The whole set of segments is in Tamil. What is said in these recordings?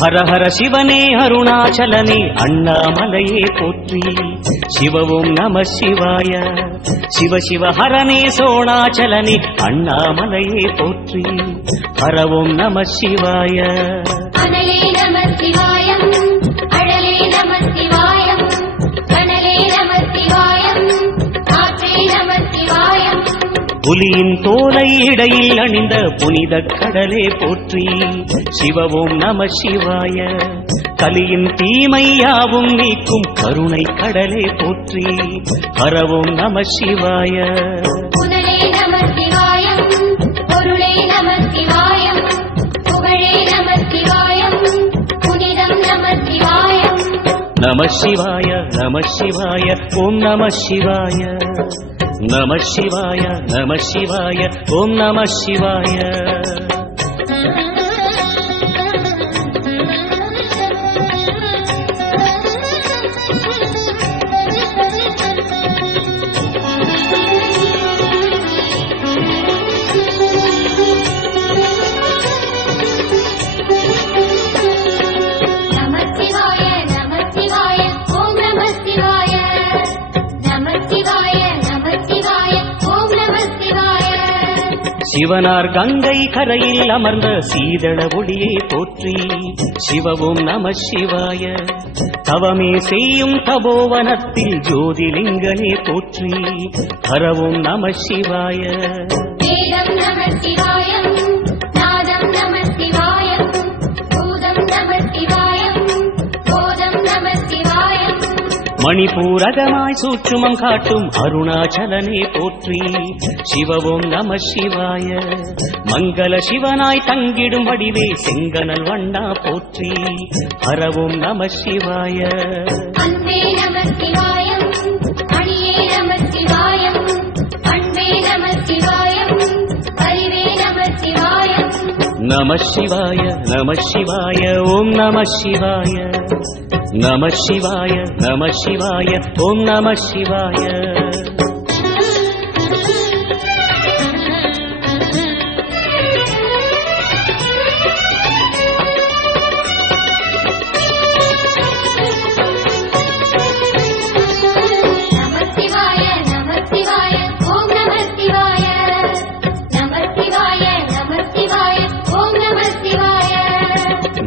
ஹர ஹர சிவனே அருணாச்சலனே அண்ணாமலையே போற்றி. சிவ ஓம் நம சிவாய. சிவ சிவ ஹரனே சோணாச்சலனே அண்ணாமலையே போற்றி. ஹர ஓம் நம சிவாய. அனலே நம சிவாயம், அழலே நம சிவாயம், கனலே நம சிவாயம், காற்றே நம சிவாயம். புலியின் தோலை இடையில் அணிந்த புனித கடலே போற்றி. சிவ ஓம் நம சிவாய. கலியின் தீமையாவும் நீக்கும் கருணை கடலே போற்றி. ஹர ஓம் நம சிவாய. புனலே நம சிவாயம், பொருளே நம சிவாயம், புகழே நம சிவாயம், புனிதம் நம சிவாயம். நம சிவாய நம சிவாய ஓம் நம சிவாய. நம சிவாய நம சிவாய ஓம் நம சிவாய. சிவனார் கங்கை கரையில் அமர்ந்த சீதள ஒளியே போற்றி. சிவ ஓம் நம சிவாய. தவமே செய்யும் தபோவனத்தில் ஜோதிலிங்கனே போற்றி. ஹர ஓம் நம சிவாய. வேதம் நம சிவாயம், நாதம் நம சிவாயம், பூதம் நம சிவாயம், போதம் நம சிவாயம். மணிபூரகமாய் சூட்சுமம் காட்டும் அருணாச்சலனே போற்றி. சிவ ஓம் நம சிவாய. மங்கள சிவனாய் தங்கிடும் வடிவே செங்கனல் வண்ணா போற்றி. ஹர ஓம் நம சிவாய. அன்பே நம சிவாயம், அணியே நம சிவாயம், அன்பே நம சிவாயம், அறிவே நம சிவாயம். நம சிவாய நம சிவாய ஓம் நம சிவாய. நம சிவாய நம சிவாய ஓம் நம சிவாய.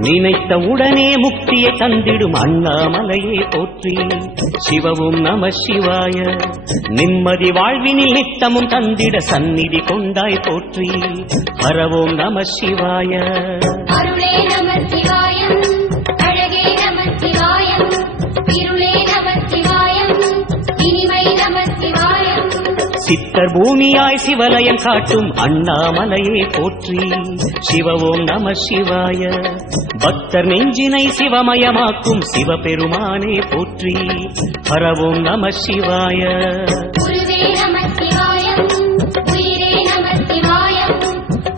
நினைத்த உடனே முக்தியை தந்திடும் அண்ணாமலையே போற்றி. சிவ ஓம் நம சிவாய. நிம்மதி வாழ்வினில் நித்தமும் தந்திட சந்நிதி கொண்டாய் போற்றி. ஹர ஓம் நம சிவாய. அருளே நம சிவாயம், அழகே நம சிவாயம், இருளே நம சிவாயம், இனிமை நம சிவாயம். சித்தர் பூமியாய் சிவலயம் காட்டும் அண்ணாமலையே போற்றி. சிவ ஓம் நம சிவாய. பக்தர் நெஞ்சினை சிவமயமாக்கும் சிவபெருமானே போற்றி. ஹர ஓம் நம சிவாய. குருவே நம சிவாயம், உயிரே நம சிவாயம்,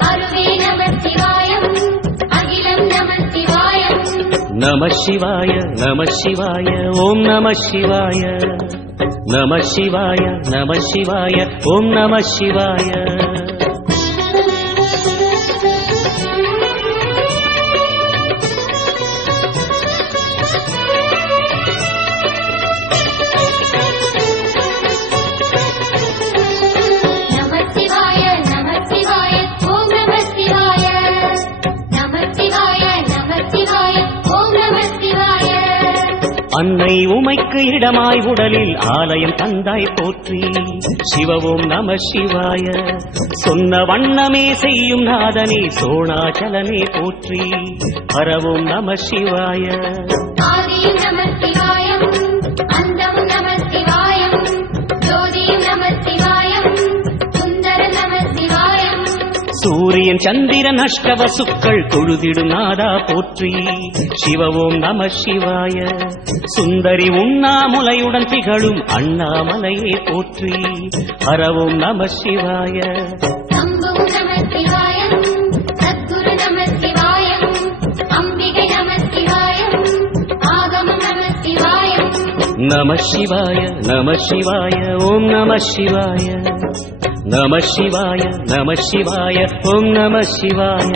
அருவே நம சிவாயம், அகிலம் நம சிவாயம். நம சிவாய நம சிவாய ஓம் நம சிவாய. நம சிவாய நம சிவாய ஓம் நம சிவாய. அன்னை உமைக்கு இடமாய் உடலில் ஆலயம் தந்தாய் போற்றி. சிவ ஓம் நம சிவாய. சொன்ன வண்ணமே செய்யும் நாதனே சோணாச்சலனே போற்றி. ஹர ஓம் நம சிவாய. ஆதியும் நம சிவாயம், அந்தமும் நம சிவாயம், ஜோதியும் நம சிவாயம், சுந்தர நம சிவாயம். சூரியன் சந்திரன் அஷ்டவசுக்கள் தொழுதிடும் நாதா போற்றி. சிவ ஓம் நம சிவாய. சுந்தரி உண்ணாமுலையுடன் திகழும் அண்ணாமலையே போற்றி. ஹர ஓம் நம சிவாய. சம்பு நம சிவாயம், சத்குரு நம சிவாயம், அம்பிகை நம சிவாயம், ஆகமம் நம சிவாயம். நம சிவாய நம சிவாய ஓம் நம சிவாய. நம சிவாய நம சிவாய ஓம் நம சிவாய.